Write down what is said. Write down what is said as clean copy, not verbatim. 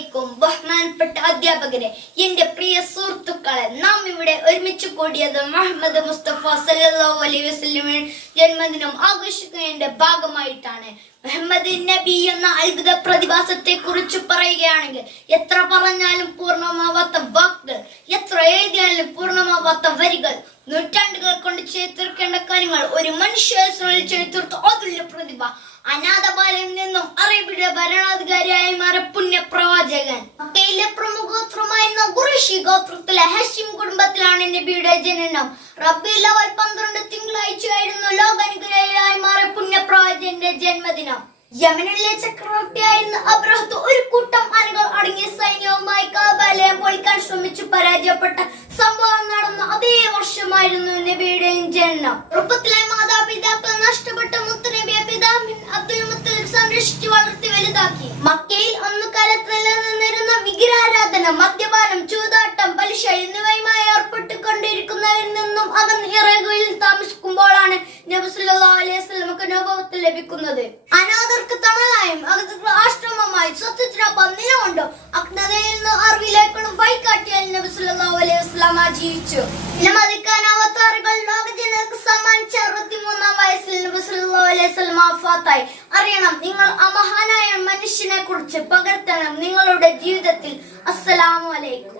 അലൈക്കും ബഹുമാനപ്പെട്ട അധ്യാപകരെ, എന്റെ പ്രിയ സുഹൃത്തുക്കളെ, നാം ഇവിടെ ഒരുമിച്ച് കൂടിയത് മുഹമ്മദ് മുസ്തഫ സല്ലല്ലാഹു അലൈഹി വസല്ലമയുടെ ജന്മദിനം ആഘോഷിക്കുന്നതിന്റെ ഭാഗമായിട്ടാണ്. മുഹമ്മദ് നബി എന്ന അത്ഭുത പ്രതിഭാസത്തെ കുറിച്ച് പറയുകയാണെങ്കിൽ എത്ര പറഞ്ഞാലും പൂർണ്ണമാവാത്ത വാക്കുകൾ, എത്ര എഴുതിയാലും പൂർണ്ണമാവാത്ത വരികൾ, നൂറ്റാണ്ടുകൾ കൊണ്ട് ചെയ്തീർക്കേണ്ട കാര്യങ്ങൾ ഒരു മനുഷ്യനുള്ളിൽ ചെയ്തീർത്ത അതുല്യ പ്രതിഭ, അനാഥബാലയിൽ നിന്നും അറേബ്യയുടെ ഭരണാധികാരിയായി മാറിയ പുണ്യപ്രവാചകൻ. മക്കയിലെ പ്രമുഖോത്രമായിരുന്ന ഖുറൈശി ഗോത്രത്തിലെ ഹാഷിം കുടുംബത്തിലാണ് നബിയുടെ ജനനം. റബീഉൽ അവ്വൽ 12 തിങ്കളാഴ്ചയായിരുന്നു ലോകാനുഗ്രഹിയായി മാറിയ പുണ്യപ്രവാചകന്റെ ജന്മദിനം. യമനിലെ ചക്രവർത്തിയായിരുന്ന അബ്രഹത്ത് ഒരു കൂട്ടം ആനകൾ അടങ്ങിയ സൈന്യവുമായി കഅബാലയം പൊളിക്കാൻ ശ്രമിച്ചു പരാജയപ്പെട്ട സംഭവം നടന്ന അതേ വർഷമായിരുന്നു നബിയുടെയും ജനനം. ചെറുപ്പത്തിലെ മാതാപിതാക്കൾ നഷ്ടപ്പെട്ട മുത്തുനബിയെ പിതാവിൻ അബ്ദുൽ മുത്തലിബ് സംരക്ഷിച്ചു വളർത്തി വലുതാക്കി. മക്കയിൽ അന്നുകാലത്ത് നിലനിന്നിരുന്ന വിഗ്രഹാരാധന, മദ്യപാനം, ചൂതാട്ടം, പലിശ എന്നിവയുമായി ഏർപ്പെട്ടുകൊണ്ടിരിക്കുന്നവരിൽ നിന്നും അകന്ന് ഇറകുയിൽ താമസിക്കുമ്പോഴാണ് നബി സല്ലല്ലാഹു അലൈഹി വസല്ലമക്ക് നബുവത്ത് ലഭിക്കുന്നത്. അനാഥർക്ക് തണലായും അഗതികൾക്ക് ആശ്രമമായി സത്യത്തിനൊപ്പം നിലകൊണ്ടു അജ്ഞതയിൽ നിന്ന് അറിവിലേക്കുള്ള വഴികാട്ടിയാൽ നബി സല്ലല്ലാഹു അലൈഹി വസല്ലമ ജീവിച്ചു. വിലമതിക്കാനാവാത്ത അറിവുകൾ ലോകജനതയ്ക്ക് സമ്മാനിച്ച 63-ാം വയസ്സിൽ നബി സല്ലല്ലാഹു അലൈഹി വസല്ലമ വഫാത്തായി. അറിയണം, നിങ്ങൾ ആ മഹാനായ മനുഷ്യനെ കുറിച്ച് പകർത്തണം നിങ്ങളുടെ ജീവിതത്തിൽ. അസ്സലാമു അലൈക്കും.